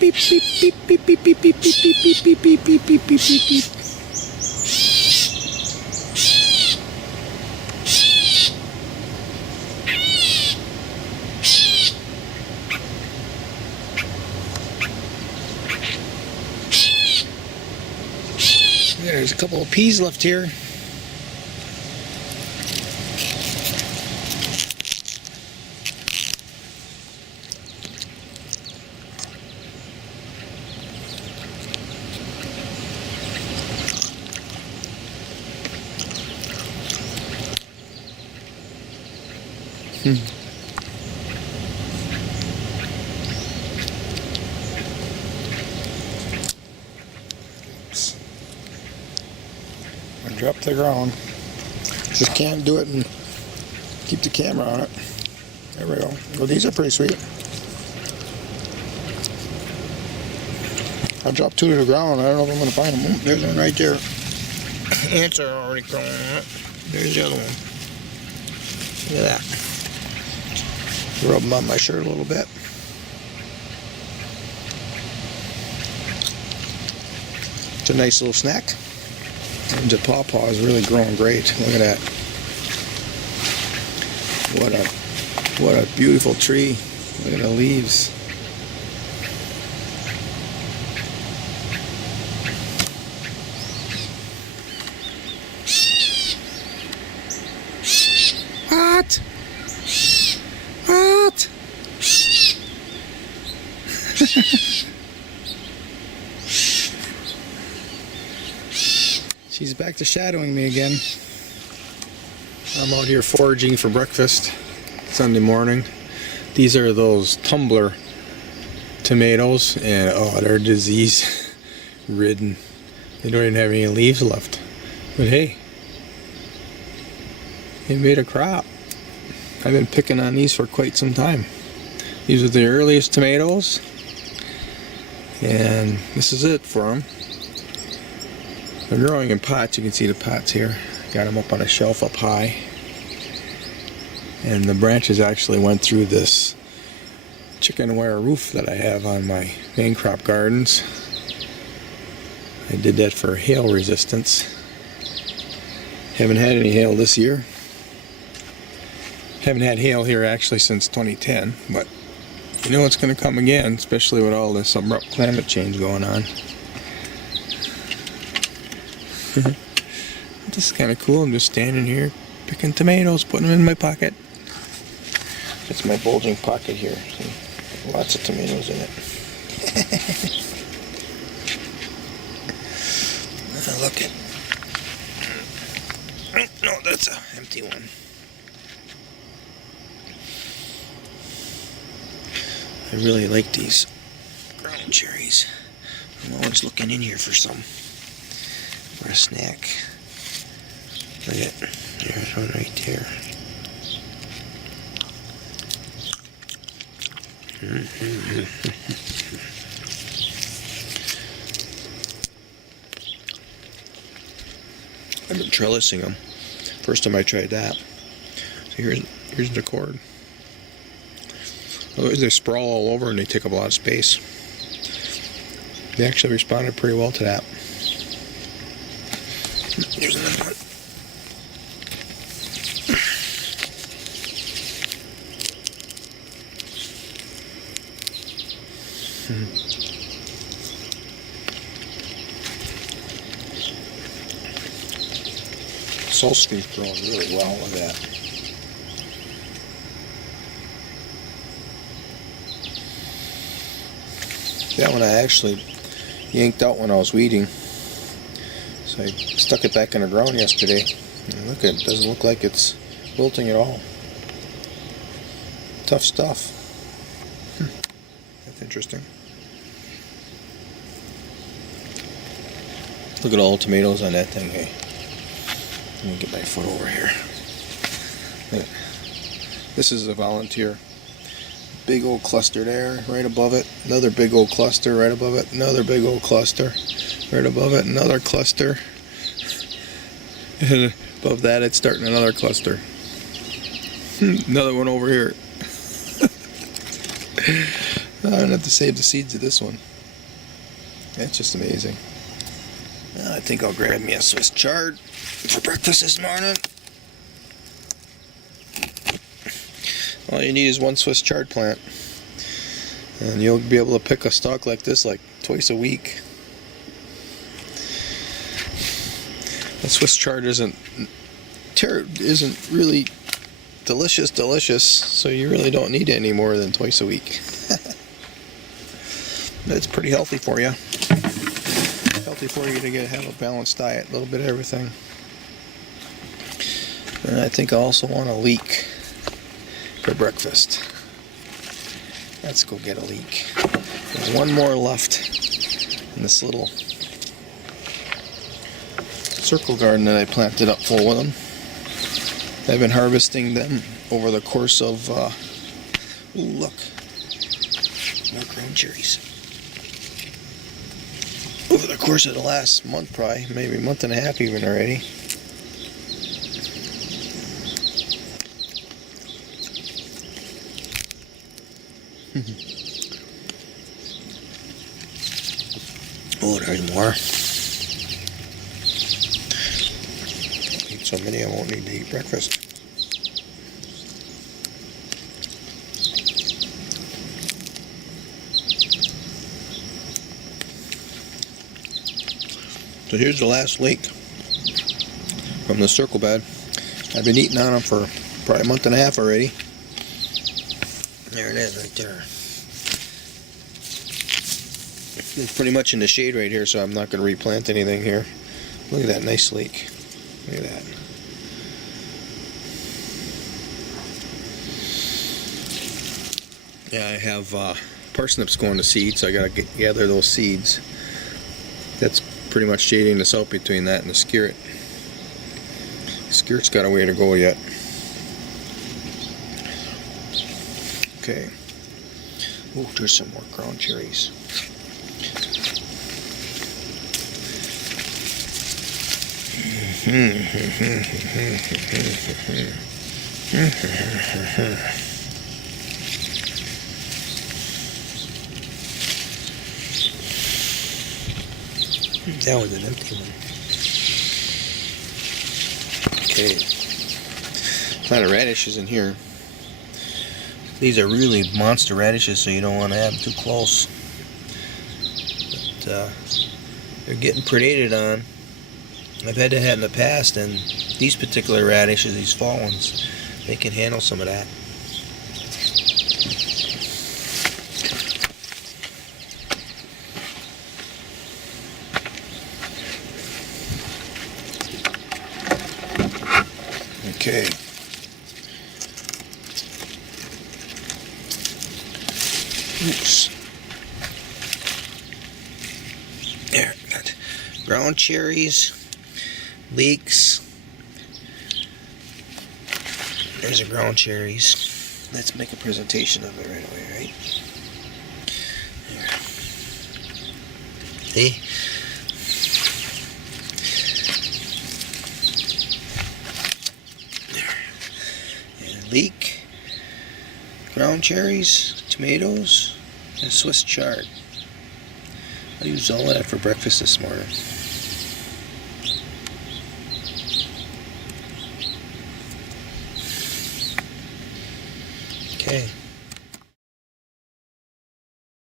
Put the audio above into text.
beep, beep, beep, beep, beep, beep, beep, beep, beep, beep, beep, beep, beep, beep, beep, beep. There's a couple of peas left here. Oops. I dropped the ground. Just can't do it and keep the camera on it. There we go. Well, these are pretty sweet. I dropped two to the ground. I don't know if I'm going to find them. There's one right there. Ants are already crawling on it. There's the other one. Look at that. Rub them on my shirt a little bit. It's a nice little snack. And the pawpaw is really growing great. Look at that. What a beautiful tree. Look at the leaves. What? What? She's back to shadowing me again. I'm out here foraging for breakfast Sunday morning. These are those tumbler tomatoes, and oh, they're disease ridden. They don't even have any leaves left. But hey, they made a crop. I've been picking on these for quite some time. These are the earliest tomatoes, and this is it for them. They're growing in pots. You can see the pots here. Got them up on a shelf up high, and the branches actually went through this chicken wire roof that I have on my main crop gardens. I did that for hail resistance. Haven't had any hail this year. Haven't had hail here actually since 2010, but you know it's going to come again, especially with all this abrupt climate change going on. This is kind of cool. I'm just standing here picking tomatoes, putting them in my pocket. It's my bulging pocket here. See? Lots of tomatoes in it. Look at. No, that's an empty one. I really like these ground cherries. I'm always looking in here for some. For a snack. Look at, there's one right there. I've been trellising them. First time I tried that. So here's the cord. Otherwise they sprawl all over and they take up a lot of space. They actually responded pretty well to that. Here's another one. Salt stream's growing really well with that. That one I actually yanked out when I was weeding. So I stuck it back in the ground yesterday. And look, it doesn't look like it's wilting at all. Tough stuff. That's interesting. Look at all the tomatoes on that thing, hey. Let me get my foot over here. This is a volunteer. Big old cluster there, right above it. Another big old cluster right above it. Another big old cluster right above it. Another cluster. And above that, it's starting another cluster. Another one over here. I don't have to save the seeds of this one. That's just amazing. I think I'll grab me a Swiss chard for breakfast this morning. All you need is one Swiss chard plant, and you'll be able to pick a stalk like this like twice a week. The Swiss chard isn't really delicious, so you really don't need it any more than twice a week. But it's pretty healthy for you. Healthy for you to have a balanced diet, a little bit of everything. And I think I also want a leek for breakfast. Let's go get a leek. There's one more left in this little circle garden that I planted up full with them. I've been harvesting them over the course of, ooh, look, more ground cherries. Over the course of the last month, probably, maybe a month and a half even already. Oh, there's more. Eat so many I won't need to eat breakfast. So here's the last leek from the circle bed. I've been eating on them for probably a month and a half already. There it is right there. It's pretty much in the shade right here, so I'm not going to replant anything here. Look at that nice leek. Look at that. Yeah, I have parsnips going to seed, so I got to gather those seeds. That's pretty much shading this out between that and the skirret. The skirret's got a way to go yet. Okay. Oh, there's some more ground cherries. That was an empty one. Okay. A lot of radishes in here. These are really monster radishes, so you don't want to have them too close. But they're getting predated on. I've had that in the past, and these particular radishes, these fall ones, they can handle some of that. Okay. Oops. There, got ground cherries, leeks. There's the ground cherries. Let's make a presentation of it right away, right? There. See? Leek, ground cherries, tomatoes, and Swiss chard. I used all of that for breakfast this morning. Okay.